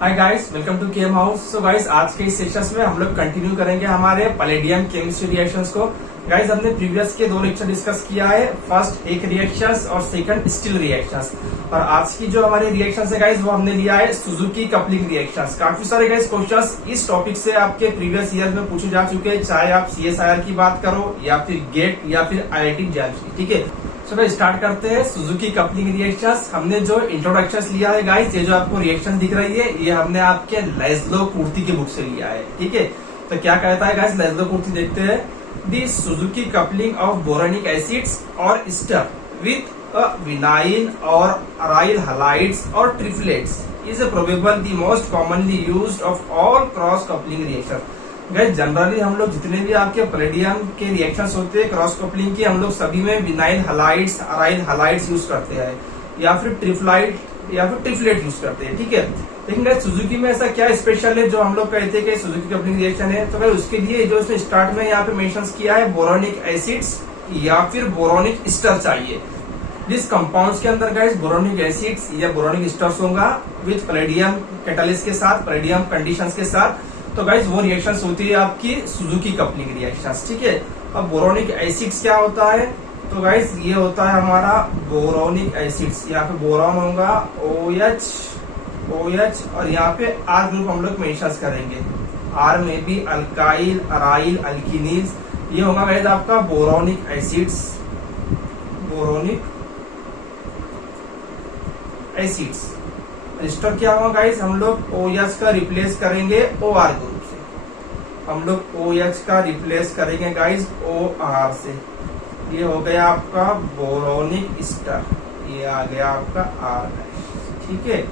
Hi guys, welcome to chem house. So guys, आज के इस सेशंस में हम लोग कंटिन्यू करेंगे हमारे पैलेडियम केमिस्ट्री रिएक्शंस को। गाइस, हमने प्रीवियस के 2 लेक्चर डिस्कस किया है, फर्स्ट एक रिएक्शंस और सेकंड स्टिल रिएक्शंस। और आज की जो हमारे रिएक्शंस है गाइस, वो हमने लिया है सुजुकी कपलिंग रिएक्शंस। काफी सारे गाइस क्वेश्चंस इस टॉपिक से आपके प्रीवियस ईयर में पूछे जा चुके हैं, चाहे आप CSIR की बात करो या फिर गेट या फिर IIT JAM। ठीक है, चलो स्टार्ट करते हैं सुजुकी कपलिंग रिएक्शंस। हमने जो इंट्रोडक्शन लिया है गाइस, ये जो आपको रिएक्शन दिख रही है, ये हमने आपके लैज़्लो कुर्ती की बुक से लिया है। ठीक है, तो क्या कहता है गाइस लैज़्लो कुर्ती, देखते हैं। दी सुजुकी कपलिंग ऑफ बोरोनिक एसिड्स और स्टर विथ विनाइल और अराइल हलाइड्स और triplets is probable the most commonly used of all cross coupling reaction. Guys, generally हम लोग जितने भी आपके पैलेडियम के रिएक्शंस होते हैं क्रॉस कपलिंग के, हम लोग सभी में vinyl halides, aryl halides use करते हैं या फिर ट्रिपलाइट या फिर ट्रिपलेट यूज करते हैं। ठीक है, लेकिन गाइस सुजुकी में ऐसा क्या स्पेशल है जो हम लोग कहते हैं कि सुजुकी कपलिंग रिएक्शन है? तो गाइस उसके लिए जो इसने स्टार्ट में यहाँ पे मेंशन किया है, बोरोनिक एसिड्स या फिर बोरोनिक स्टर चाहिए। जिस कंपाउंड्स के अंदर गाइस बोरोनिक एसिड्स या बोरोनिक स्टर्स होगा विथ पैलेडियम कैटालिस्ट के साथ, पैलेडियम कंडीशंस के साथ, तो गाइस वो रिएक्शंस होती है आपकी सुजुकी कपलिंग रिएक्शंस। ठीक है, अब बोरोनिक एसिड्स क्या होता है? तो गाइस ये होता है हमारा बोरोनिक एसिड्स, यहाँ पे बोरॉन होगा OH और यहाँ पे R ग्रुप हम लोग मेंशन करेंगे। R में भी अल्काइल, अराइल, अल्किनीज, ये होगा गाइस आपका बोरोनिक एसिड्स, बोरोनिक एसिड्स। स्टर क्या होगा गाइस, हम लोग OH का रिप्लेस करेंगे OR ग्रुप से, हम लोग OH का रिप्लेस करेंगे गाइस OR से। ये हो गया आपका बोरोनिक स्टर, ये आ गया आपका R। ठीक है,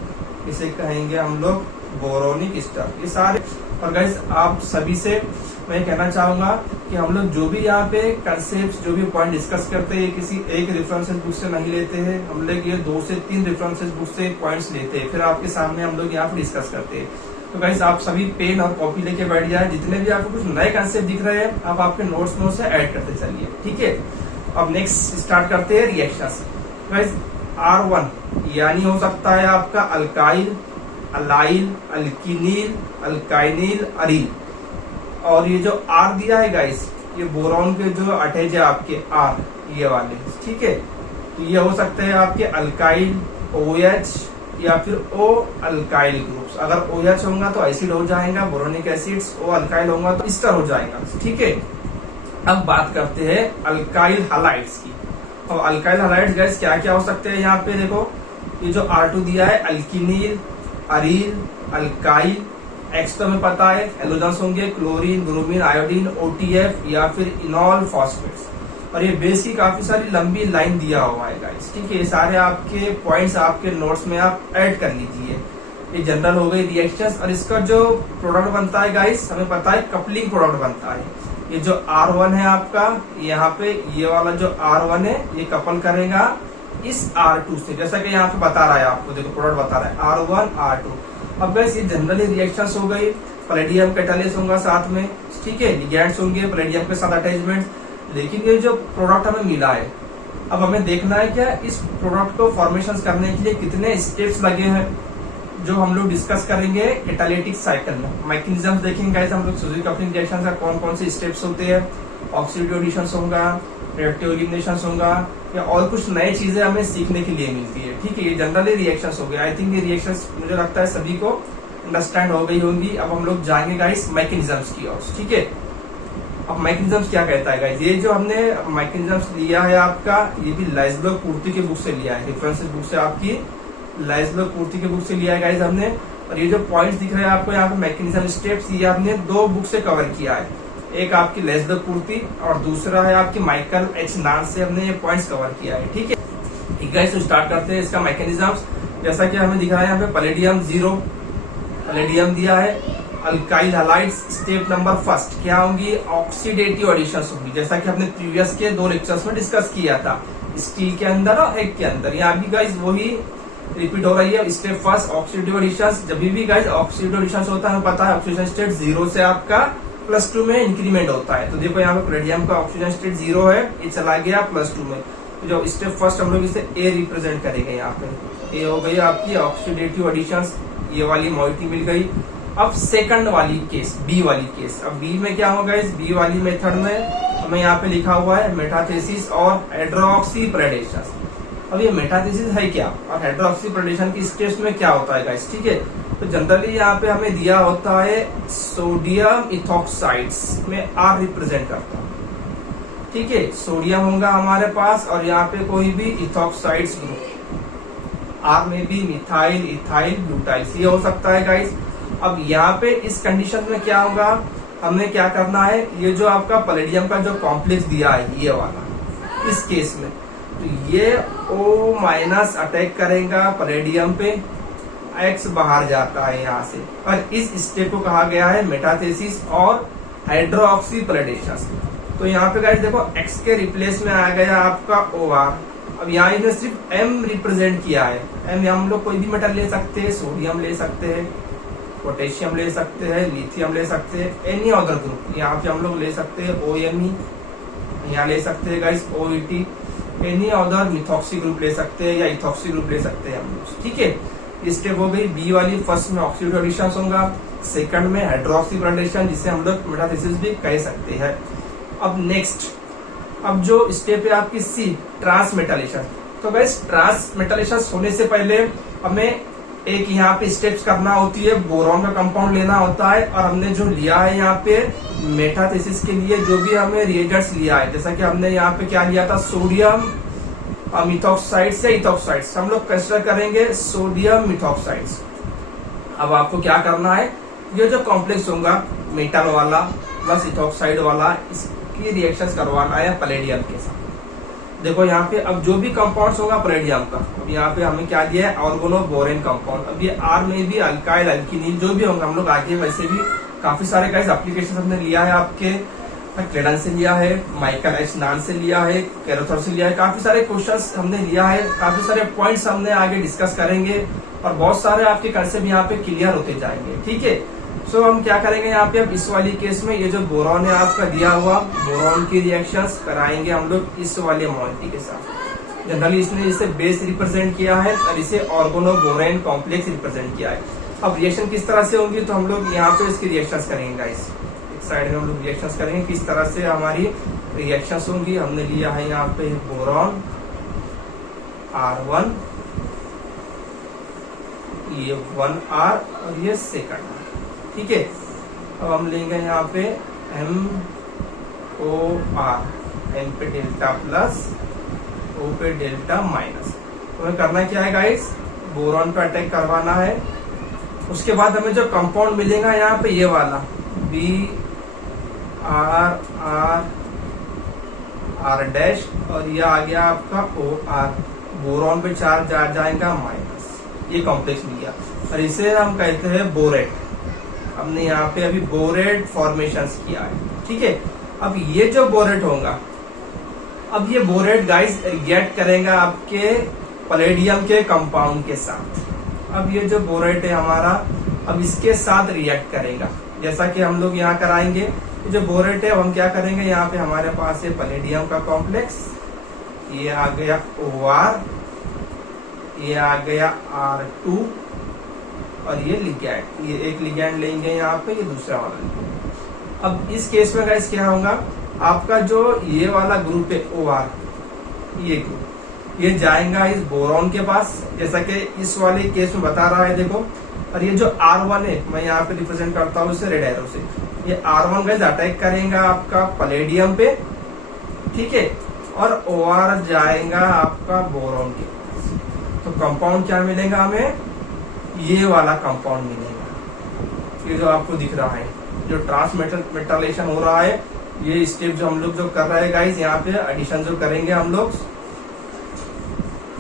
इसे कहेंगे हम लोग बोरोनिक स्टर। ये सारे। और गाइस आप सभी से मैं कहना चाहूंगा कि हम लोग जो भी यहाँ पे कंसेप्ट, जो भी पॉइंट डिस्कस करते हैं, किसी एक रेफरेंसेस बुक से नहीं लेते हैं, हम लोग ये 2 से 3 रेफरेंसेस बुक से पॉइंट्स लेते हैं, फिर आपके सामने हम लोग यहाँ पे डिस्कस करते हैं। तो गाइस आप सभी पेन और कॉपी लेके बैठ जाए, जितने भी आपको कुछ नए कंसेप्ट दिख रहे हैं आप आपके नोट्स में से ऐड करते चलिए। ठीक है, अब नेक्स्ट स्टार्ट करते हैं रिएक्शंस। गाइस R1 यानी हो सकता है आपका अल्काइल, अलाइल, अल्किनील, अल्काइनिल, अरील। और ये जो R दिया है गाइस, ये बोरॉन के जो अटैच है आपके R, ये वाले। ठीक है, तो ये हो सकते हैं आपके अल्काइल OH या फिर O अल्काइल ग्रुप्स। अगर OH होगा तो एसिड हो जाएगा बोरोनिक एसिड्स, O अल्काइल होगा तो स्टर हो जाएगा। ठीक है, अब बात करते हैं अल्काइल हलाइड्स की। और अल्काइल हलाइड्स गाइस क्या क्या हो सकते हैं? यहाँ पे देखो, ये जो R2 दिया है, अल्किनील, अरील, अल्काइल, X तो हमें पता है हेलोजन्स होंगे, क्लोरीन, ब्रोमीन, आयोडीन, OTF या फिर इनॉल फॉस्फेट्स। और ये बेस की काफी सारी लंबी लाइन दिया हुआ है गाइस। ठीक है, ये सारे आपके पॉइंट्स आपके नोट्स में आप ऐड कर लीजिए। ये जनरल हो गई रिएक्शंस। और इसका जो प्रोडक्ट बनता है गाइस, हमें पता है कपलिंग प्रोडक्ट बनता है। ये जो R1 है आपका, यहाँ पे ये वाला जो R1 है, ये कपल करेगा इस R2 से, जैसा कि यहाँ पे बता रहा है आपको, देखो प्रोडक्ट बता रहा है R1 R2। अब गाइस ये जनरली रिएक्शंस हो गई, पैलेडियम कैटालिस्ट होगा साथ में। ठीक है, लिगैंड्स होंगे पैलेडियम के साथ अटैचमेंट। लेकिन ये जो प्रोडक्ट हमें मिला है, अब हमें देखना है क्या इस प्रोडक्ट को फॉर्मेशन करने के लिए कितने स्टेप्स लगे हैं, जो हम लोग डिस्कस करेंगे कैटालिटिक साइकिल में। मैकेनिज्म देखेंगे गाइस हम लोग सुजुकी कपलिंग रिएक्शन का कौन से स्टेप्स होते हैं, ऑक्सीडेटिव एडिशन होगा, रिएक्टिव एलिमिनेशन होगा, या और कुछ नई चीजें हमें सीखने के लिए मिलती है। ठीक है, ये जनरली रिएक्शंस हो गए। आई थिंक ये रिएक्शंस मुझे लगता है सभी को अंडरस्टैंड हो गई होंगी। अब हम लोग जाएंगे गाइस मैकेनिज्म्स की ओर। ठीक है, अब मैकेनिज्म्स क्या कहता है गाइस, ये जो हमने मैकेनिज्म्स लिया है आपका, ये भी लैज़्लो कुर्ती की बुक से लिया है, रेफरेंस बुक से आपकी लैज़्लो कुर्ती की बुक से लिया है गाइस हमने। और ये जो पॉइंट्स दिख रहे हैं आपको यहाँ पे मैकेनिज्म स्टेप्स, ये हमने 2 बुक से कवर किया है, एक आपकी लैज़्लो कुर्ती और दूसरा है आपकी माइकल H नान से हमने ये पॉइंट्स कवर किया है। ठीक है गाइस, तो स्टार्ट करते हैं इसका मैकेनिज्म्स। जैसा कि हमें दिख रहा है यहाँ पे पैलेडियम 0, पैलेडियम दिया है, alkyl halides. Step number first क्या होंगी? ऑक्सीडेटिव एडिशंस होंगी, जैसा कि हमने प्रीवियस के 2 लेक्चर्स में डिस्कस किया था, स्टील के अंदर और एग के अंदर। यहाँ भी गाइस वही रिपीट हो रही है। Step first oxidative additions. जब भी गाइस ऑक्सीडेटिव एडिशंस होता है, हमें पता है ऑक्सीजन स्टेट 0 से आपका +2 में इंक्रीमेंट होता है। तो देखो यहाँ पे पैलेडियम का ऑक्सीजन स्टेट 0 है, ये चला गया +2 में। तो जो स्टेप फर्स्ट हम लोग इसे A रिप्रेजेंट करेंगे, यहाँ पे A हो गई आपकी ऑक्सीडेटिव एडिशंस। ये वाली मॉइटी मिल गई। अब सेकंड वाली केस, बी वाली केस, अब बी में क्या होगा इस बी वाली मेथड में हमें यहाँ पे लिखा हुआ है मेटाथेसिस और हाइड्रोक्सीप्रेडेशन। अब ये मेटाथेसिस है क्या और हाइड्रोक्सीप्रेडेशन की स्टेप्स में क्या होता है गाइस, ठीक है। तो जनरली यहाँ पे हमें दिया होता है सोडियम इथॉक्साइड्स में आर रिप्रेजेंट करता है, ठीक है। सोडियम होगा हमारे पास और यहाँ पे कोई भी इथॉक्साइड्स ग्रुप, आर में भी मिथाइल, इथाइल, ब्यूटाइल, ये हो सकता है गाइस। अब यहाँ पे इस कंडीशन में क्या होगा, हमें क्या करना है, ये जो आपका पैलेडियम का जो कॉम्प्लेक्स दिया है ये वाला, इस केस में तो ये O- अटैक करेगा पैलेडियम पे, X बाहर जाता है यहाँ से, और इस स्टेप को कहा गया है मेटाथेसिस और हाइड्रोक्सीप्रेडेशन। तो यहाँ पे गाइस देखो X के रिप्लेस में आ गया आपका OR। अब यहाँ इसने सिर्फ M रिप्रेजेंट किया है, M हम लोग कोई भी मेटल ले सकते हैं, सोडियम ले सकते हैं, पोटेशियम ले सकते हैं, लिथियम ले सकते हैं, एनी अदर ग्रुप यहाँ पे हम लोग ले सकते हैं, OMe यहाँ ले सकते हैं guys, OET, any other methoxy group ले सकते हैं या इथॉक्सी ग्रुप ले सकते हैं हम लोग, ठीक है। स्टेप हो गई बी वाली, फर्स्ट में ऑक्सीडेटिव एडिशन होगा, सेकंड में हाइड्रोक्सीप्रेडेशन जिसे हम लोग मेटाथेसिस भी कह सकते हैं। अब नेक्स्ट, अब जो स्टेप है आपकी सी, ट्रांसमेटालेशन। तो गाइस ट्रांसमेटालेशन होने से पहले हमें एक यहाँ पे स्टेप्स करना होती है, बोरॉन का कंपाउंड लेना होता है, और हमने जो लिया है यहाँ पे मेटाथेसिस के लिए जो भी हमें रिएजेंट्स लिया है, जैसा कि हमने यहाँ पे क्या लिया था, सोडियम मिथॉक्साइड्स या इथॉक्साइड्स, हम लोग कंसिडर करेंगे सोडियम मिथॉक्साइड्स। अब आपको क्या करना है, ये जो कॉम्प्लेक्स होगा मेटल वाला प्लस इथॉक्साइड वाला, इसकी रिएक्शंस करवाना है पैलेडियम के साथ। देखो यहाँ पे अब जो भी कंपाउंड्स होगा पैलेडियम का, अब यहाँ पे हमें क्या दिया है, ऑर्गेनो बोरेन कंपाउंड। अब ये आर में भी अल्काइल, अल्कीनिल जो भी होंगे हम लोग आगे वैसे भी काफी सारे गाइस एप्लीकेशन हमने लिया है, आपके क्लेडन से लिया है, माइकल एच नान से लिया है, कैरोथर से लिया है, काफी सारे क्वेश्चंस हमने लिया है, काफी सारे पॉइंट्स हमने आगे डिस्कस करेंगे और बहुत सारे आपके कंसेप्ट यहाँ पे क्लियर होते जाएंगे, ठीक है। सो हम क्या करेंगे यहाँ पे, अब इस वाली केस में ये जो बोरॉन है आपका दिया हुआ, बोरॉन की रिएक्शंस कराएंगे हम लोग इस वाले मॉलिक्यूल के साथ। जनरली इसने इसे बेस रिप्रेजेंट किया है और इसे ऑर्गेनो बोरेन कॉम्प्लेक्स रिप्रेजेंट किया है। अब रिएक्शन किस तरह से होंगी, तो हम लोग यहाँ पे इसकी रिएक्शंस करेंगे गाइस, एक साइड में हम लोग रिएक्शंस करेंगे, किस तरह से हमारी रिएक्शंस होंगी। हमने लिया है यहाँ पे बोरॉन R1, ये 1R और ये सेकंड, ठीक है। अब हम लेंगे यहाँ पे MOR, M पे डेल्टा प्लस, O पे डेल्टा माइनस। तो हमें करना क्या है गाइस, बोरॉन पे अटैक करवाना है। उसके बाद हमें जो कंपाउंड मिलेगा यहाँ पे ये वाला BR डैश, और ये आ गया आपका OR, बोरॉन पे चार्ज आ जाएगा माइनस, ये कॉम्प्लेक्स मिल गया और इसे हम कहते हैं बोरेट। हमने यहाँ पे अभी बोरेट फॉर्मेशंस किया है, ठीक है। अब ये जो बोरेट होगा, अब ये बोरेट गाइस रिएक्ट करेगा आपके पैलेडियम के कंपाउंड के साथ। अब ये जो बोरेट है हमारा, अब इसके साथ रिएक्ट करेगा, जैसा कि हम लोग यहाँ कराएंगे। ये जो बोरेट है हम क्या करेंगे, यहाँ पे हमारे पास है पैलेडियम का कॉम्प्लेक्स, ये आ गया OR, ये आ गया R2 और ये लिगैंड, ये एक लिगैंड लेंगे यहाँ पे, ये दूसरा वाला लिगैंड। अब इस केस में गाइस क्या होगा, आपका जो ये वाला ग्रुप है OR, ये ग्रुप ये जाएगा इस बोरॉन के पास, जैसा कि इस वाले केस में बता रहा है देखो। और ये जो R1 है, मैं यहाँ पे रिप्रेजेंट करता हूँ इसे रेड एरो से, ये R1 गाइस अटैक करेगा आपका पैलेडियम पे, ठीक है। और OR जाएगा आपका बोरॉन के पास। तो कंपाउंड क्या मिलेगा हमें, ये वाला कंपाउंड मिलेगा, ये जो आपको दिख रहा है, जो ट्रांसमेटालेशन हो रहा है, ये स्टेप जो हम लोग जो कर रहे हैं गाइस, यहाँ पे एडिशन जो करेंगे हम लोग,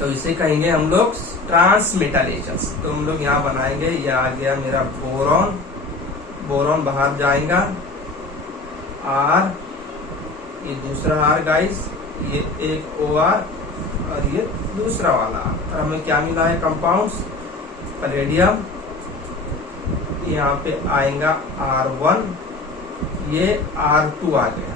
तो इसे कहेंगे हम लोग ट्रांसमेटालेशन। तो हम लोग यहाँ बनाएंगे, ये आ गया मेरा बोरॉन, बोरॉन बाहर जाएगा, R, ये दूसरा R गाइस, ये एक OR और ये दूसरा वाला R। और हमें क्या मिला है कंपाउंड्स, पैलेडियम, यहाँ पे आएगा R1, ये R2 आ गया,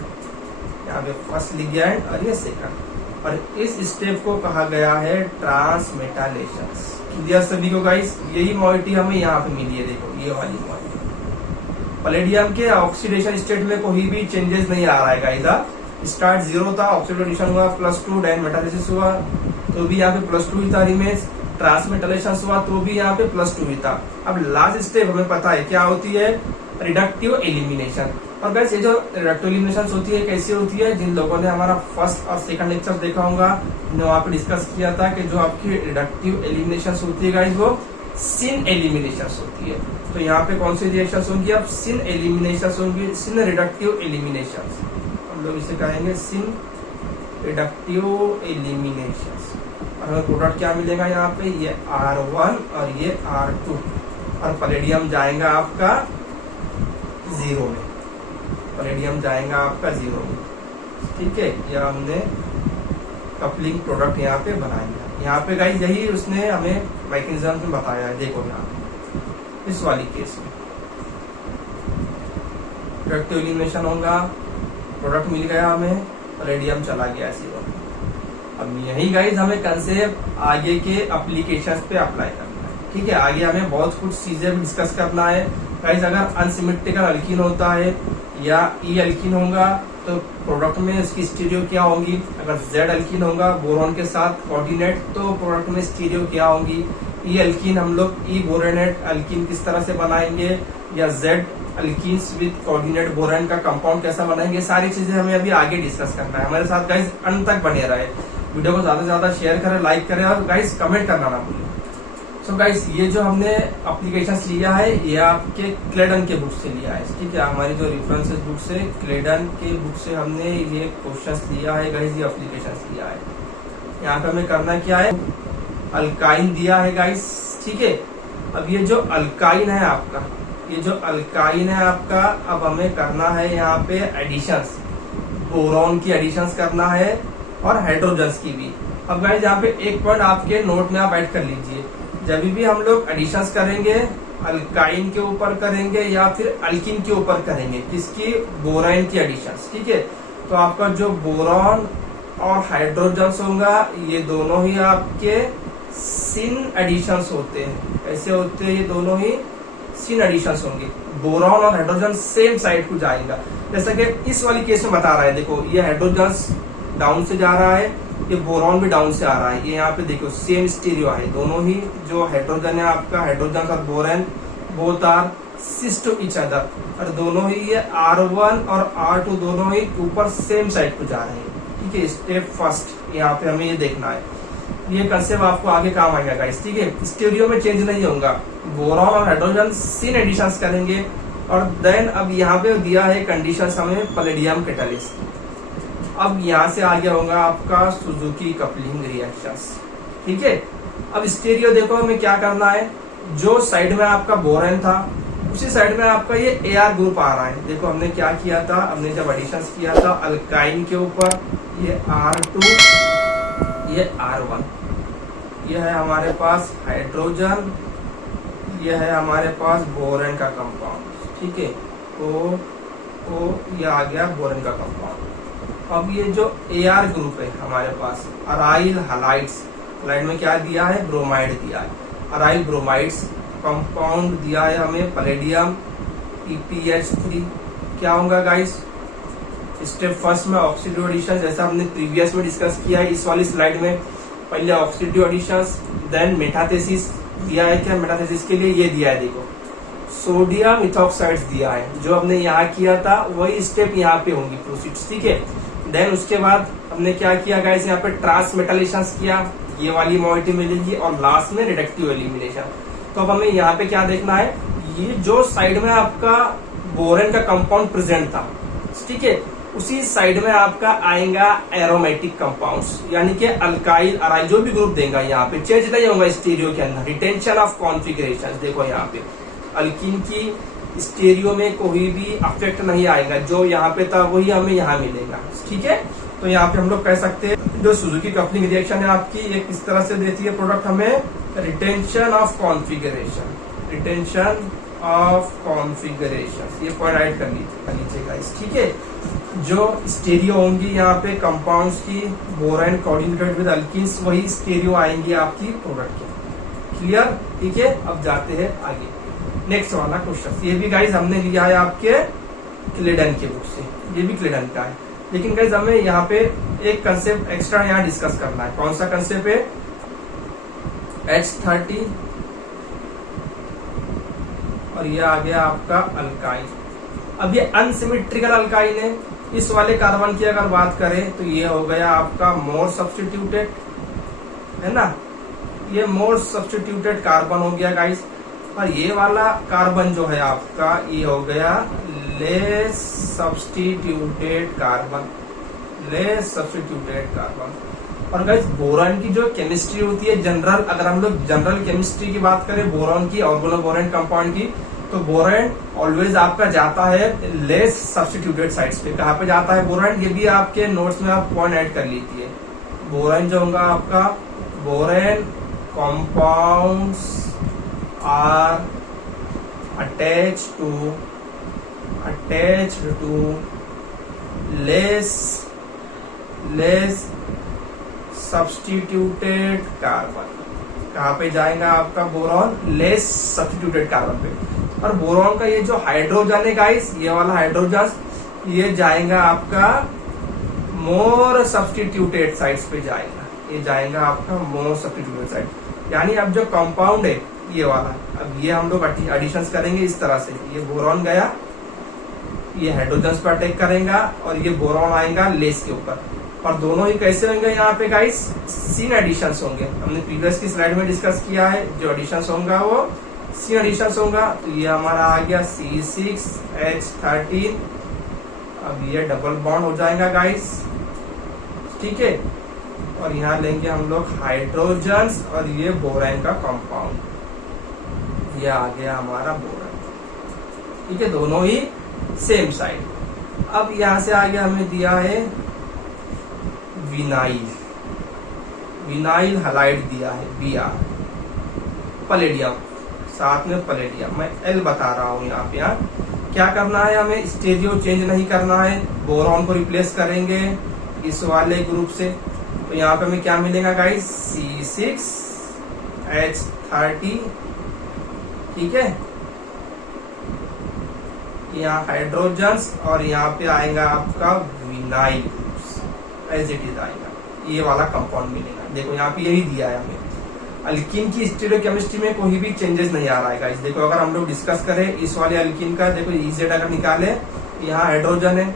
यहाँ पे फर्स्ट लिगैंड और ये सेकंड। और इस स्टेप को कहा गया है ट्रांसमेटालेशन। क्लियर सभी को गाइस? यही मॉइटी हमें यहाँ पे मिली है, देखो ये वाली मॉइटी। पैलेडियम के ऑक्सीडेशन स्टेट में कोई भी चेंजेस नहीं आ रहा है गाइस। स्टार्ट 0 था, ऑक्सीडेशन हुआ +2, देन मेटालिसिस हुआ तो भी यहाँ पे +2 ही था, रिमेज ट्रांसमेटालेशन हुआ तो भी यहाँ पे +2 ही था। अब लास्ट स्टेप हमें पता है क्या होती है, रिडक्टिव एलिमिनेशन। और गाइस ये जो रिडक्टिव एलिमिनेशन होती है कैसे होती है, जिन लोगों ने हमारा फर्स्ट और सेकंड लेक्चर देखा होगा ने वहाँ पे डिस्कस किया था कि जो आपकी रिडक्टिव एलिमिनेशन होती है गाइस वो सिन एलिमिनेशन होती है। तो यहाँ पे कौन सी रिएक्शन होंगी, अब सिन एलिमिनेशन होंगी, सिन रिडक्टिव एलिमिनेशन। हम लोग इसे कहेंगे सिन रिडक्टिव एलिमिनेशन। और हमें प्रोडक्ट क्या मिलेगा यहाँ पे, ये R1 और ये R2 और पैलेडियम जाएगा आपका 0 में, पैलेडियम जाएगा आपका 0 में। ठीक है, यह हमने कपलिंग प्रोडक्ट यहाँ पे बना लिया। यहाँ पे गाइस यही उसने हमें मैकेनिज्म में बताया है, देखो यहाँ इस वाली केस में रिडक्टिव एलिमिनेशन होगा, प्रोडक्ट मिल गया हमें, पैलेडियम चला गया 0 में। अब यही गाइस हमें कंसेप्ट आगे के एप्लीकेशंस पे अप्लाई करना है। ठीक है, आगे हमें बहुत कुछ चीजें डिस्कस करना है गाइस। अगर अनसिमेट्रिकल अल्कीन होता है या ई अल्कीन होगा तो प्रोडक्ट में इसकी स्टीरियो क्या होगी, अगर जेड अल्कीन होगा बोरॉन के साथ कोऑर्डिनेट तो प्रोडक्ट में स्टीरियो क्या होगी। ई अल्कीन हम लोग ई बोरेनेट अल्कीन किस तरह से बनाएंगे, या Z alkenes with coordinate borane का कंपाउंड कैसा बनाएंगे, सारी चीजें हमें अभी आगे डिस्कस करना है। हमारे साथ गाइस अंत तक बने रहे, वीडियो को ज्यादा से ज्यादा शेयर करें, लाइक करें और गाइस कमेंट करना ना भूलें। सो गाइस ये जो हमने एप्लीकेशंस लिया है ये आपके क्लेडन के बुक से लिया है। ठीक है, हमारी जो रेफरेंसेस बुक से क्लेडन के बुक से हमने ये क्वेश्चंस लिया है गाइस, ये एप्लीकेशंस लिया है। यहाँ पे हमें करना क्या है, अल्काइन दिया है गाइस। ठीक है, अब ये जो अल्काइन है आपका, ये जो अल्काइन है आपका, अब हमें करना है यहाँ पे एडिशंस, बोरॉन की एडिशंस करना है और हाइड्रोजन्स की भी। अब गाइस यहाँ पे एक पॉइंट आपके नोट में आप ऐड कर लीजिए, जब भी हम लोग एडिशंस करेंगे अल्काइन के ऊपर करेंगे या फिर अल्किन के ऊपर करेंगे, किसकी, बोराइन की एडिशंस। ठीक है, तो आपका जो बोरॉन और हाइड्रोजन्स होगा ये दोनों ही आपके सिन एडिशंस होते हैं। ऐसे होते हैं, ये दोनों ही सिन एडिशंस होंगे। बोरॉन और हाइड्रोजन सेम साइड को जाएगा, जैसा कि इस वाली केस में बता रहा है। देखो ये हाइड्रोजन्स डाउन से जा रहा है, ये बोरॉन भी डाउन से आ रहा है। ये यहाँ पे देखो सेम स्टीरियो है, दोनों ही जो हाइड्रोजन है आपका, हाइड्रोजन और borane both are cis to each other, और दोनों ही ये R1 और R2 दोनों ही ऊपर सेम साइड को जा रहे हैं। ठीक है, स्टेप फर्स्ट यहाँ पे हमें ये देखना है, ये कंसेप्ट आपको आगे काम आएगा गाइस। ठीक है, स्टीरियो में चेंज नहीं होगा, बोरॉन और हाइड्रोजन सिन एडिशंस करेंगे। और देन अब यहाँ पे दिया है कंडीशन हमें पैलेडियम कैटालिस्ट। अब यहाँ से आगे होगा आपका सुजुकी कपलिंग रिएक्शंस। ठीक है, अब स्टीरियो देखो हमें क्या करना है, जो साइड में आपका बोरेन था उसी साइड में आपका ये AR ग्रुप आ रहा है। देखो हमने क्या किया था, हमने जब एडिशंस किया था अल्काइन के ऊपर, ये R2 ये R1, ये है हमारे पास हाइड्रोजन, ये है हमारे पास बोरेन का कंपाउंड। ठीक है, ओ ये आ गया बोरेन का कंपाउंड। अब ये जो AR ग्रुप है हमारे पास, अराइल हलाइड्स, हलाइड में क्या दिया है, ब्रोमाइड दिया है, अराइल ब्रोमाइड्स कंपाउंड दिया है हमें पैलेडियम PPH3। क्या होगा गाइस, स्टेप फर्स्ट में ऑक्सीडेटिव एडिशन, जैसा हमने प्रीवियस में डिस्कस किया है इस वाली स्लाइड में। पहले ऑक्सीडेटिव एडिशंस, देन मेटाथेसिस दिया है। क्या मेटाथेसिस के लिए ये दिया है, देखो सोडियम इथॉक्साइड्स दिया है, जो हमने यहाँ किया था वही स्टेप यहाँ पे होंगी प्रोसीड्स। ठीक है, देन उसके बाद हमने क्या किया गाइस, यहाँ पे ट्रांसमेटालेशन किया, ये वाली मॉइटी मिलेगी, और लास्ट में रिडक्टिव एलिमिनेशन। तो अब हमें यहाँ पे क्या देखना है, ये जो साइड में आपका बोरेन का कंपाउंड प्रेजेंट था, ठीक है, उसी साइड में आपका आएगा एरोमेटिक कंपाउंड्स, यानी कि अल्काइल अराइल जो भी ग्रुप देगा, यहाँ पे चेंज नहीं होगा स्टीरियो के अंदर, रिटेंशन ऑफ कॉन्फिगरेशन। देखो यहाँ पे अल्कीन की स्टीरियो में कोई भी अफेक्ट नहीं आएगा, जो यहाँ पे था वही हमें यहाँ मिलेगा। ठीक है, तो यहाँ पे हम लोग कह सकते हैं जो सुजुकी कपलिंग रिएक्शन है आपकी, ये किस तरह से देती है प्रोडक्ट हमें, retention of configuration, retention of configuration. ये पॉइंट ऐड कर लीजिए गाइस। ठीक है, जो स्टेरियो होंगी यहाँ पे कंपाउंड्स की बोरान कोऑर्डिनेटेड विद अल्कीन्स, वही स्टेरियो आएंगी आपकी प्रोडक्ट के। क्लियर? ठीक है, अब जाते हैं आगे नेक्स्ट वाला क्वेश्चन। ये भी गाइज हमने लिया है आपके क्लेडन के बुक से, ये भी क्लेडन का है। लेकिन गाइज हमें यहाँ पे एक कंसेप्ट एक्स्ट्रा यहाँ डिस्कस करना है। कौन सा कंसेप्ट है? H30 और ये आ गया आपका अल्काइन। अब ये अनसिमेट्रिकल अल्काइन है। इस वाले कार्बन की अगर बात करें तो ये हो गया आपका मोर सब्स्टिट्यूटेड, है ना, ये मोर सब्स्टिट्यूटेड कार्बन हो गया गाइस। और ये वाला कार्बन जो है आपका ये हो गया less substituted carbon, less substituted carbon. और गाइस बोरान की जो केमिस्ट्री होती है जनरल, अगर हम लोग जनरल केमिस्ट्री की बात करें बोरान की, ऑर्गेनोबोरेन कंपाउंड की, तो बोरान ऑलवेज आपका जाता है लेस सब्स्टिट्यूटेड साइड्स पे। कहाँ पे जाता है बोरान? ये भी आपके नोट्स में आप पॉइंट ऐड कर लीजिए। बोरान जो होगा आपका, boron compounds are attached to less substituted carbon. कहाँ पे जाएगा आपका बोरॉन? लेस सब्स्टिट्यूटेड कार्बन पे। और बोरॉन का ये जो हाइड्रोजन है गाइस, ये वाला हाइड्रोजन ये जाएगा आपका मोर सब्स्टिट्यूटेड साइड्स पे जाएगा, ये जाएगा आपका मोर सब्स्टिट्यूटेड साइड। यानी अब जो कंपाउंड है ये वाला, अब ये हम लोग एडिशंस करेंगे इस तरह से। ये बोरॉन गया, ये हाइड्रोजन पर अटैक करेगा और ये बोरॉन आएगा लेस के ऊपर। और दोनों ही कैसे होंगे यहाँ पे गाइस? सीन एडिशंस होंगे। हमने प्रीवियस की स्लाइड में डिस्कस किया है, जो एडिशंस होगा वो सीन एडिशंस होगा। तो ये हमारा आ गया C6H13। अब ये डबल बॉन्ड हो जाएगा गाइस, ठीक है। और यहाँ लेंगे हम लोग हाइड्रोजन और ये बोरान का कंपाउंड, ये आ गया हमारा बोरान, ठीक है, दोनों ही सेम साइड। अब यहां से आगे हमें दिया है विनाइल, विनाइल हलाइड दिया है Br, पलेडियम, साथ में पलेडियम। मैं L बता रहा हूं यहाँ पे। क्या करना है हमें? स्टेरियो चेंज नहीं करना है, बोरॉन को रिप्लेस करेंगे इस वाले ग्रुप से। तो यहाँ पे हमें क्या मिलेगा गाइस? C6H30, ठीक है। यहाँ हाइड्रोजन और यहाँ पे आएगा आपका विनाइल, एज इट इज आएगा, ये वाला कंपाउंड मिलेगा। देखो यहाँ पे यही दिया है हमें। अल्कीन की स्टीरियोकेमिस्ट्री में कोई भी चेंजेस नहीं आ रहा है गाइस। देखो अगर हम लोग डिस्कस करें इस वाले अल्कीन का, देखो EZ अगर निकाले, यहाँ हाइड्रोजन है,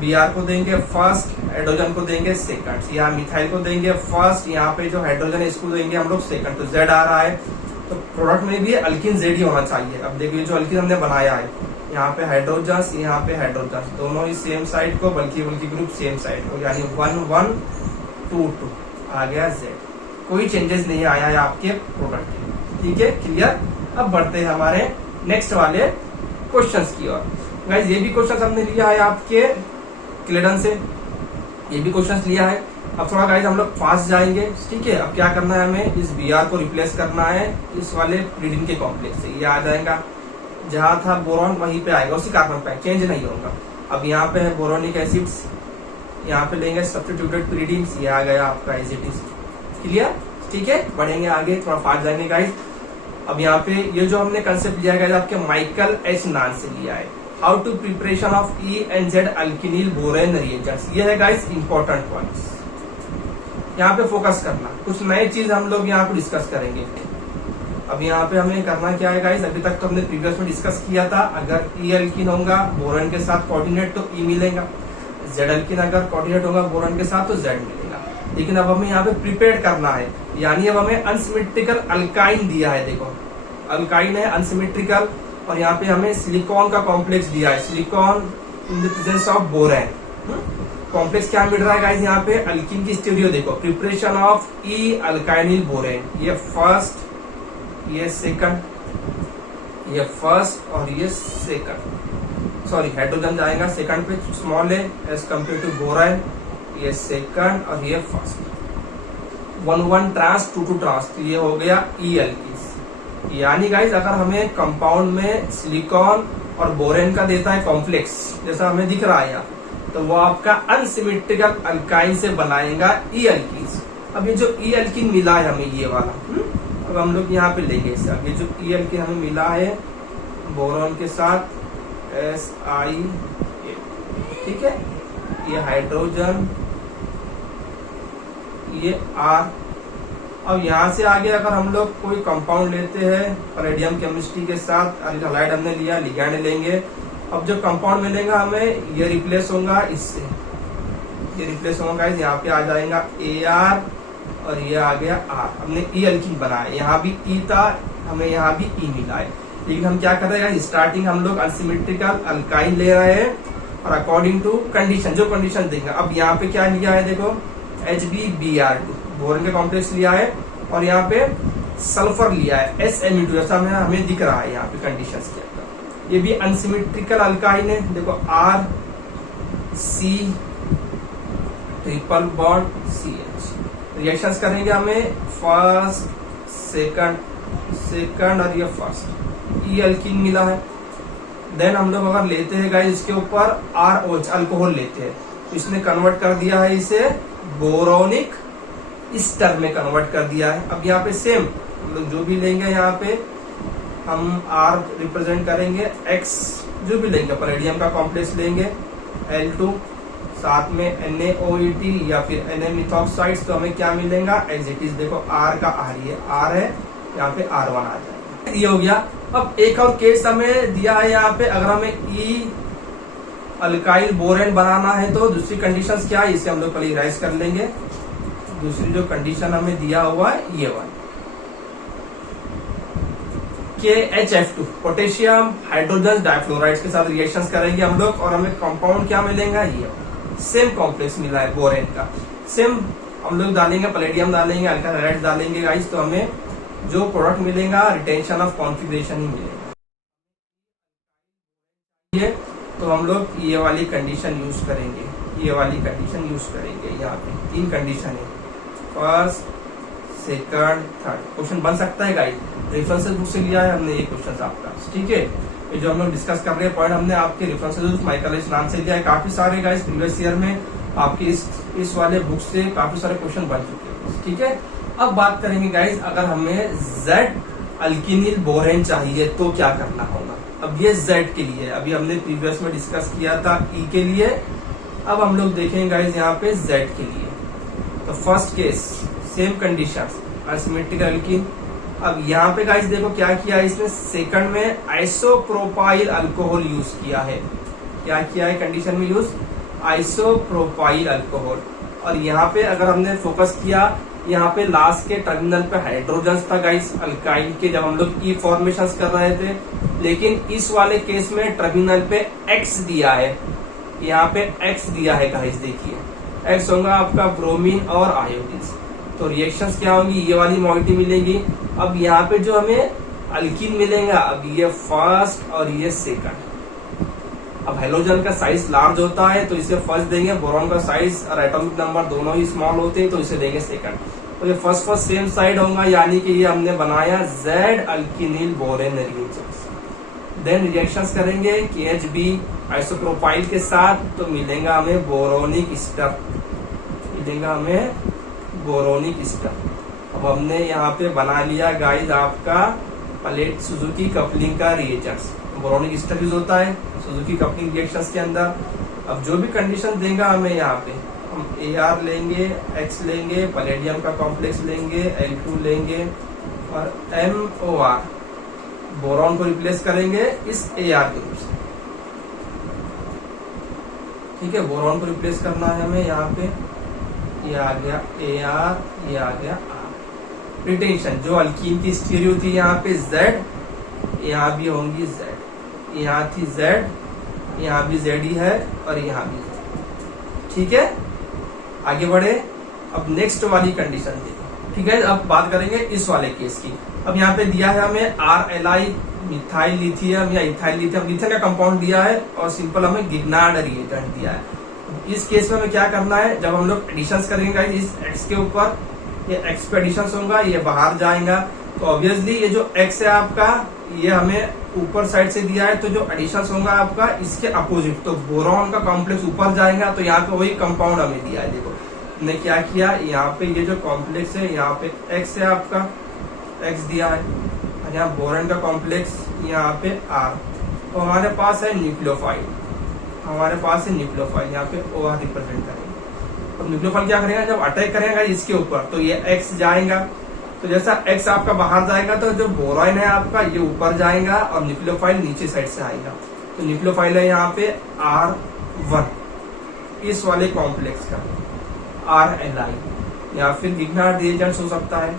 Br को देंगे फर्स्ट, हाइड्रोजन को देंगे सेकंड, यहाँ मिथाइल को देंगे फर्स्ट, यहाँ पे जो हाइड्रोजन है इसको देंगे हम लोग सेकंड। तो Z आ रहा है, तो प्रोडक्ट में भी अल्कीन Z ही होना चाहिए। अब देखिए जो अल्कीन हमने बनाया है, यहाँ पे हाइड्रोजन, यहाँ पे हाइड्रोजन, दोनों ही सेम साइड को, बल्कि ग्रुप सेम साइड को, यानी 1 1 2 2 आ गया Z। कोई चेंजेस नहीं आया है आपके प्रोडक्ट में, ठीक है, क्लियर। अब बढ़ते हैं हमारे नेक्स्ट वाले क्वेश्चंस की ओर। गाइस ये भी क्वेश्चंस हमने लिया है आपके क्लेडन से, ये भी क्वेश्चंस लिया है। अब थोड़ा गाइस हम लोग फास्ट जाएंगे, ठीक है। अब क्या करना है हमें? इस Br को रिप्लेस करना है इस वाले प्रीडिन के कॉम्प्लेक्स से। ये आ जाएगा, जहां था बोरॉन वहीं पे आएगा, उसी कार्बन पे, चेंज नहीं होगा। अब यहाँ पे है बोरोनिक एसिड्स, यहाँ पे लेंगे सब्स्टिट्यूटेड प्रीडिन, ये आ गया आपका एज इट इज, क्लियर, ठीक है। बढ़ेंगे आगे, थोड़ा फास्ट जाएंगे गाइस। अब यहाँ पे ये जो हमने कंसेप्ट लिया है आपके माइकल एच नान से लिया है, how to preparation of E and Z alkynyl borane reagents. ये है गाइस इंपॉर्टेंट पॉइंट्स, यहाँ पे फोकस करना। कुछ नए चीज हम लोग यहाँ पे डिस्कस करेंगे। अब यहाँ पे हमें करना क्या है गाइस? अभी तक तो हमने प्रीवियस में डिस्कस किया था, अगर E अल्किन होगा बोरेन के साथ कोऑर्डिनेट तो E मिलेगा, Z अल्किन अगर कोऑर्डिनेट होगा बोरेन के साथ तो Z मिलेगा। लेकिन अब हमें यहाँ पे प्रिपेयर करना है, यानी अब हमें अनसिमेट्रिकल अल्काइन दिया है। देखो अल्काइन है अनसिमेट्रिकल, और यहाँ पे हमें सिलिकॉन का कॉम्प्लेक्स दिया है, silicon in the presence of borane. Complex क्या मिल रहा है गाइस? यहाँ पे अल्कीन की स्टीरियो देखो, प्रिपरेशन ऑफ E अल्काइनिल बोरेन, ये फर्स्ट, ये सेकंड, ये फर्स्ट और ये सेकंड। सॉरी हाइड्रोजन जाएगा सेकंड पे, स्मॉल है एज कम्पेयर टू बोरेन, ये सेकंड और ये फर्स्ट। 1 1 ट्रांस 2 2 ट्रांस, तो ये हो गया E अल्कीन। यानी गाइस अगर हमें कंपाउंड में सिलिकॉन और बोरेन का देता है कॉम्प्लेक्स, जैसा हमें दिख रहा है यहाँ, तो वो आपका अनसिमेट्रिकल अल्काइन से बनाएगा ई अल्कीन। अब ये जो ई अल्कीन मिला है हमें ये वाला, अब हम लोग यहाँ पे लेंगे इसे। अब ये जो ई अल्कीन हमें मिला है बोरॉन के साथ SI, ठीक है, ये हाइड्रोजन, ये R। अब यहाँ से आगे अगर हम लोग कोई कंपाउंड लेते हैं पैलेडियम केमिस्ट्री के साथ, हलाइड हमने लिया, लिगैंड लेंगे। अब जो कंपाउंड मिलेगा हमें ये रिप्लेस होगा इससे, ये रिप्लेस होगा, यहाँ पे आ जाएगा AR और ये आ गया R। हमने ई अल्कीन बनाया, यहाँ भी ई था, हमें यहाँ भी ई मिला है। लेकिन हम क्या कर रहे हैं, स्टार्टिंग हम लोग अनसिमेट्रिकल अल्काइन ले रहे हैं और अकॉर्डिंग टू कंडीशन, जो कंडीशन देंगे। अब यहाँ पे क्या लिया है देखो, HbBr2 बोरॉन का कॉम्प्लेक्स लिया है और यहाँ पे सल्फर लिया है SMe2, जैसा हमें दिख रहा है यहाँ पे कंडीशंस के अंदर। ये भी अनसिमेट्रिकल अल्काइन है, देखो R C triple bond CH। Reactions करेंगे हमें फर्स्ट, सेकंड और ये फर्स्ट, ई अल्कीन मिला है। देन हम लोग अगर लेते हैं गाइस इसके ऊपर ROH अल्कोहल लेते हैं, तो इसने कन्वर्ट कर दिया है इसे बोरोनिक ईस्टर में कन्वर्ट कर दिया है। अब यहाँ पे सेम हम लोग जो भी लेंगे, यहाँ पे हम R रिप्रेजेंट करेंगे, X जो भी लेंगे पैलेडियम का कॉम्प्लेक्स लेंगे, L2 साथ में NaOET या फिर Na मिथॉक्साइड्स, तो हमें क्या मिलेगा एज इट इज। देखो R का R, ये R है, यहाँ पे R1 आ जाएगा, ये हो गया। अब एक और केस हमें दिया है यहाँ पे, अगर हमें ई अल्काइल बोरेन बनाना है तो दूसरी कंडीशंस क्या है, इसे हम लोग पहले राइज कर लेंगे। दूसरी जो कंडीशन हमें दिया हुआ है ये वाला, KHF2 पोटेशियम हाइड्रोजन डाइफ्लोराइड के साथ रिएक्शंस करेंगे हम लोग और हमें कंपाउंड क्या मिलेगा, ये सेम कॉम्प्लेक्स मिला है बोरेन का, सेम हम लोग डालेंगे, पैलेडियम डालेंगे, अल्काइल हाइड्राइड डालेंगे गाइस, तो हमें जो प्रोडक्ट मिलेगा रिटेंशन ऑफ कॉन्फिगरेशन ही मिलेगा। ये तो हम लोग ये वाली कंडीशन यूज करेंगे, ये वाली कंडीशन यूज करेंगे। यहाँ पे 3 कंडीशन है, फर्स्ट, सेकंड, थर्ड। क्वेश्चन बन सकता है गाइस, रेफरेंसेस बुक से लिया है हमने ये क्वेश्चन आपका, ठीक है। ये जो हम लोग डिस्कस कर रहे हैं पॉइंट, हमने आपके रेफरेंसेस माइकल एच नाम से लिया है। काफी सारे गाइस प्रीवियस ईयर में आपके इस वाले बुक से काफी सारे क्वेश्चन बन चुके हैं, ठीक है। अब बात करेंगे गाइस, अगर हमें Z अल्किनिल बोरेन चाहिए तो क्या करना होगा। अब ये Z के लिए, अभी हमने प्रीवियस में डिस्कस किया था E के लिए, अब हम लोग देखेंगे गाइस यहाँ पे Z के लिए। तो first case same condition, unsymmetrical alkyne. अब यहाँ पे गाइस देखो क्या किया है इसने, सेकंड में आइसोप्रोपाइल अल्कोहल यूज किया है। क्या किया है कंडीशन में यूज, आइसोप्रोपाइल अल्कोहल। और यहाँ पे अगर हमने फोकस किया, यहाँ पे लास्ट के टर्मिनल पे हाइड्रोजन था गाइस अल्काइल के, जब हम लोग ई फॉर्मेशन कर रहे थे। लेकिन इस वाले केस में टर्मिनल पे X दिया है, यहाँ पे X दिया है गाइस, देखिए X होगा आपका ब्रोमीन और आयोडीन। तो रिएक्शंस क्या होंगी, ये वाली मॉलिक्यूल मिलेगी। अब यहाँ पे जो हमें अल्कीन मिलेगा, अब ये फर्स्ट और ये सेकंड। अब हेलोजन का साइज लार्ज होता है तो इसे फर्स्ट देंगे, बोरॉन का साइज और एटॉमिक नंबर दोनों ही स्मॉल होते हैं तो इसे देंगे सेकंड। तो ये फर्स्ट सेम साइड होगा, यानी कि ये हमने बनाया Z alkynyl borane reactions. Then reactions करेंगे KHB आइसोप्रोपाइल के साथ, तो मिलेगा हमें बोरोनिक ईस्टर, मिलेगा हमें बोरोनिक ईस्टर। अब हमने यहाँ पे बना लिया गाइस आपका प्लेट सुजुकी कपलिंग का रिएजेंट्स। बोरोनिक ईस्टर यूज होता है सुजुकी कपलिंग रिएक्शंस के अंदर। अब जो भी कंडीशन देगा हमें, यहाँ पे हम AR लेंगे, X लेंगे, पैलेडियम का कॉम्प्लेक्स लेंगे, L2 लेंगे और MOR बोरॉन को रिप्लेस करेंगे इस AR ग्रुप से, ठीक है। बोरॉन को रिप्लेस करना है हमें, यहाँ पे ये आ गया AR, ये आ गया R। रिटेंशन जो अल्कीन की स्टीरियो थी यहाँ पे Z, यहाँ भी होंगी Z, यहाँ थी Z, यहाँ भी Z ही है और यहाँ भी Z, ठीक है। आगे बढ़े, अब नेक्स्ट वाली कंडीशन देखो, ठीक है। अब बात करेंगे इस वाले केस की। अब यहाँ पे दिया है हमें RLi मिथाइल लिथियम या इथाइल लिथियम, लिथियम का कंपाउंड दिया है और सिंपल हमें गिग्नार्ड रिएजेंट दिया है। इस केस में हमें क्या करना है, जब हम लोग एडिशंस करेंगे इस X के ऊपर, ये X पे एडिशंस होगा, ये बाहर जाएगा, तो ऑब्वियसली ये जो एक्स है आपका, ये हमें ऊपर साइड से दिया है, तो जो एडिशन होगा आपका इसके अपोजिट, तो बोरॉन का कॉम्प्लेक्स ऊपर जाएगा, तो यहाँ पे वही कंपाउंड हमें दिया है। देखो हमने क्या किया, यहाँ पे ये जो कॉम्प्लेक्स है, यहाँ पे एक्स है आपका, एक्स दिया है, और यहाँ बोरॉन का कॉम्प्लेक्स यहाँ पे आर, तो हमारे पास है न्यूक्लियोफाइल, हमारे पास है न्यूक्लियोफाइल, यहाँ पे ओ आर रिप्रेजेंट करेंगे। अब न्यूक्लियोफाइल क्या करेगा, जब अटैक करेगा इसके ऊपर, तो ये एक्स जाएगा, तो जैसा एक्स आपका बाहर जाएगा तो जो बोरॉन है आपका ये ऊपर जाएगा और न्यूक्लियोफाइल नीचे साइड से आएगा। तो न्यूक्लियोफाइल है यहाँ पे R1, इस वाले कॉम्प्लेक्स का RNi, या फिर इग्नाइट रिएजेंट्स हो सकता है,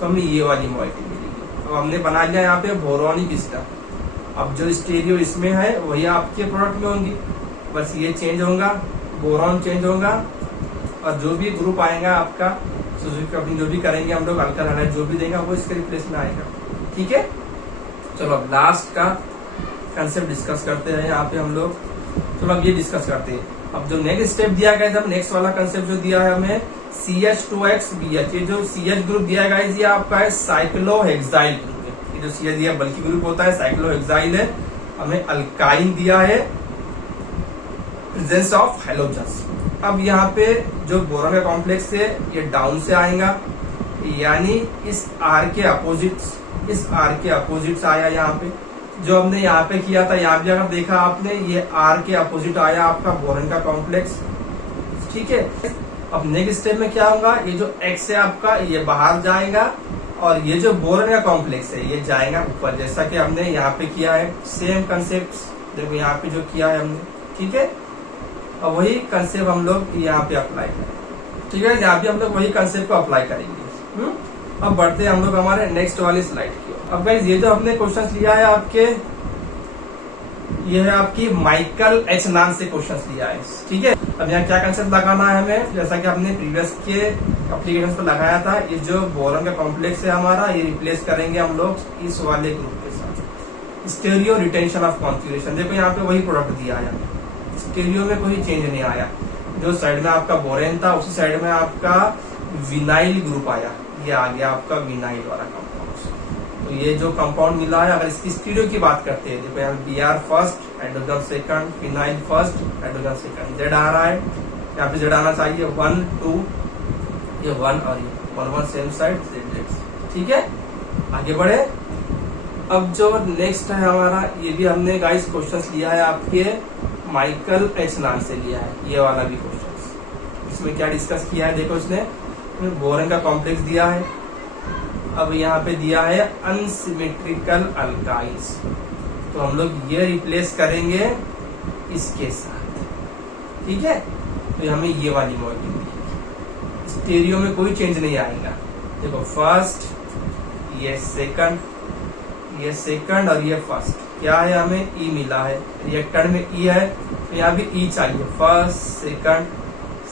तो हमें ये वाली मॉलिक्यूल मिलेगी। अब हमने बना लिया यहाँ पे बोरोनिक स्टर। अब जो स्टीरियो इसमें है वही आपके प्रोडक्ट में होंगी, बस ये चेंज होगा, बोरॉन चेंज होगा, और जो भी ग्रुप आएगा आपका सुजुकी अपनी जो भी करेंगे हम लोग, अल्काइल हैलाइड जो भी देगा वो इसके रिप्लेस में आएगा। ठीक है, चलो अब लास्ट का कंसेप्ट डिस्कस करते हैं यहाँ पे हम लोग। चलो अब ये डिस्कस करते हैं। अब जो नेक्स्ट स्टेप दिया गया है, नेक्स्ट वाला कंसेप्ट जो दिया है हमें CH2X-BH, ये जो CH ग्रुप दिया गया है ये आपका है साइक्लोहेक्साइल ग्रुप है। ये जो CH दिया बल्कि ग्रुप होता है, साइक्लोहेक्साइल है। हमें अल्काइन दिया है, प्रेजेंस ऑफ हैलोजन्स। अब यहाँ पे जो बोरॉन का कॉम्प्लेक्स है ये डाउन से आएगा, यानी इस R के अपोजिट, इस R के अपोजिट आया यहाँ पे। जो हमने यहाँ पे किया था, यहाँ भी अगर देखा आपने, ये R के अपोजिट आया आपका बोरॉन का कॉम्प्लेक्स। ठीक है, अब नेक्स्ट स्टेप में क्या होगा, ये जो X है आपका ये बाहर जाएगा, और ये जो बोरॉन का कॉम्प्लेक्स है ये जाएगा ऊपर, जैसा कि हमने यहाँ पे किया है। सेम कंसेप्ट देखो यहाँ पे जो किया है हमने। ठीक है, और वही कंसेप्ट हम लोग यहाँ पे अप्लाई करेंगे। ठीक है, यहाँ पे हम लोग वही कंसेप्ट को अप्लाई करेंगे। अब बढ़ते हैं हम लोग हमारे नेक्स्ट वाली स्लाइड की ओर। अब गाइस ये जो हमने क्वेश्चंस लिया है आपके, ये है आपकी माइकल एच नाम से क्वेश्चंस लिया है। ठीक है, अब यहाँ क्या कंसेप्ट लगाना है हमें, जैसा कि हमने प्रीवियस के एप्लीकेशन पर लगाया था, ये जो बोरॉन का कॉम्प्लेक्स है हमारा, ये रिप्लेस करेंगे हम लोग इस वाले ग्रुप के साथ। स्टेरियो रिटेंशन ऑफ कॉन्फिगरेशन, देखो यहाँ पे वही प्रोडक्ट दिया है, स्टीरियो में कोई चेंज नहीं आया। जो साइड में आपका बोरेन था उसी साइड में आपका विनाइल ग्रुप आया, ये आ गया आपका विनाइल वाला कंपाउंड। तो ये जो कंपाउंड मिला है, अगर इसकी स्टीरियो की बात करते हैं, देखो यहाँ Br first, hydrogen second, phenyl first, hydrogen second, Z आ रहा है, यहाँ पे Z आना चाहिए 1 2, ये 1 और ये 1 सेम साइड Z। ठीक है, आगे बढ़े। अब जो नेक्स्ट है हमारा, ये भी हमने गाइस क्वेश्चंस लिया है आपके माइकल एच नाम से लिया है, ये वाला भी क्वेश्चन। इसमें क्या डिस्कस किया है, देखो इसने बोरॉन का कॉम्प्लेक्स दिया है। अब यहाँ पे दिया है अनसिमेट्रिकल अल्काइल्स, तो हम लोग ये रिप्लेस करेंगे इसके साथ। ठीक है, तो हमें ये वाली मॉलिक्यूल मिलेगी, स्टीरियो में कोई चेंज नहीं आएगा। देखो फर्स्ट, ये सेकंड, ये सेकंड और ये फर्स्ट, क्या है हमें E मिला है, रिएक्टर में E है, तो यहाँ भी E चाहिए, first second,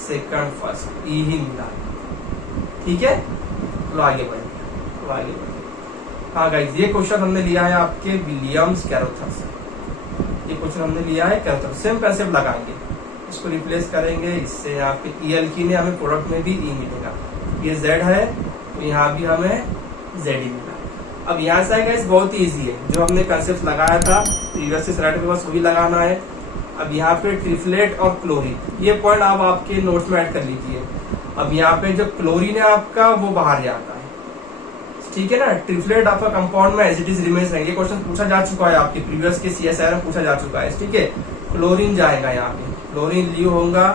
second first, E ही मिला है। ठीक है, तो आगे बढ़ेंगे, तो आगे बढ़ेंगे। हाँ गाइस, ये क्वेश्चन हमने लिया है आपके विलियम्स कैरोथर से, ये क्वेश्चन हमने लिया है कैरोथर। सेम कंसेप्ट लगाएंगे, इसको रिप्लेस करेंगे इससे, यहाँ पे E एल्कीन है, हमें प्रोडक्ट में भी E मिलेगा। ये Z है, तो यहाँ भी हमें Z ही मिला। अब यहाँ से आएगा, बहुत ही इजी है, जो हमने कंसेप्ट लगाया था प्रीवियस स्लाइड पे बस वही लगाना है। अब यहाँ पे ट्रिफ्लेट और क्लोरीन, ये पॉइंट आप आपके नोट्स में ऐड कर लीजिए। अब यहाँ पे जो क्लोरीन है आपका वो बाहर जाता है, ठीक है ना। ट्रिफ्लेट आपका कंपाउंड में एज इट इज रिमेन्स है, ये क्वेश्चन पूछा जा चुका है आपके प्रीवियस के CSIR में पूछा जा चुका है। ठीक है, क्लोरीन जाएगा यहाँ पे, क्लोरीन ल्यू होगा,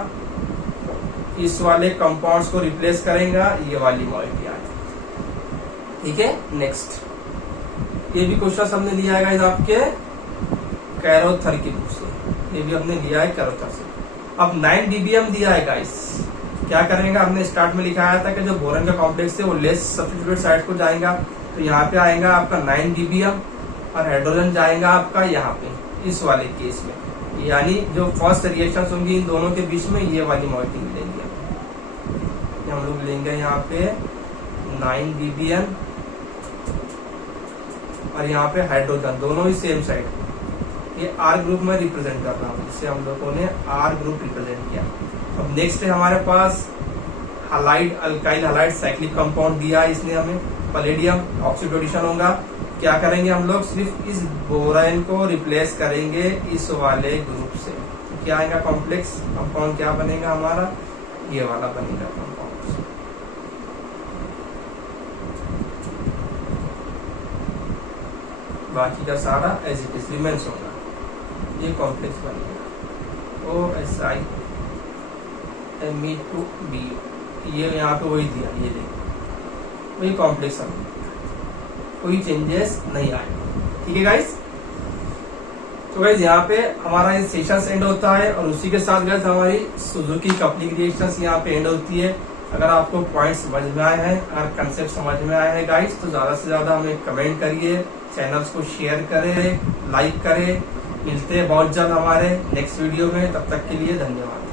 इस वाले कंपाउंड्स को रिप्लेस करेगा, ये वाली मॉलिक्यूल आएगी। ठीक है, नेक्स्ट ये भी क्वेश्चन हमने लिया है गाइस आपके कैरोथर की बुक से, ये भी हमने लिया है कैरोथर से। अब 9 dBm दिया है गाइस, क्या करेगा, हमने स्टार्ट में लिखाया था कि जो बोरॉन का कॉम्प्लेक्स है वो लेस सब्स्टिट्यूटेड साइड को जाएगा, तो यहाँ पे आएगा आपका 9 dBm, और हाइड्रोजन जाएगा आपका यहाँ पे इस वाले केस में, यानी जो फर्स्ट रिएक्शन होंगी इन दोनों के बीच में, ये वाली मॉलिक्यूल मिलेंगी। हम लोग लेंगे यहाँ पे 9 dBm, और यहाँ पे हाइड्रोजन, दोनों ही सेम साइड, ये R ग्रुप में रिप्रेजेंट कर रहा हूँ, जिससे हम लोगों ने R ग्रुप रिप्रेजेंट किया। अब नेक्स्ट है हमारे पास halide alkyl halide cyclic compound दिया है इसने हमें, पैलेडियम ऑक्सीडाइज्ड एडिशन होगा। क्या करेंगे हम लोग, सिर्फ इस बोरान को रिप्लेस करेंगे इस वाले ग्रुप से। तो क्या आएगा, कॉम्प्लेक्स कंपाउंड क्या बनेगा हमारा, ये वाला बनेगा कंपाउंड। बाकी का सारा एज इट इज रिमेंस होगा, ये कॉम्प्लेक्स बनेगा OSI Me2B, ये यहाँ पे वही दिया, ये देखो वही कॉम्प्लेक्स बनेगा, कोई चेंजेस नहीं आएगा। ठीक है गाइस, तो गाइस यहाँ पे हमारा ये सेशन एंड होता है और उसी के साथ गाइस हमारी सुजुकी कपलिंग रिएक्शंस यहाँ पे एंड होती है। अगर आपको पॉइंट समझ में आए हैं, अगर कंसेप्ट समझ में आए हैं गाइस, तो ज्यादा से ज्यादा हमें कमेंट करिए, चैनल्स को शेयर करें, लाइक करें। मिलते हैं बहुत जल्द हमारे नेक्स्ट वीडियो में, तब तक के लिए धन्यवाद।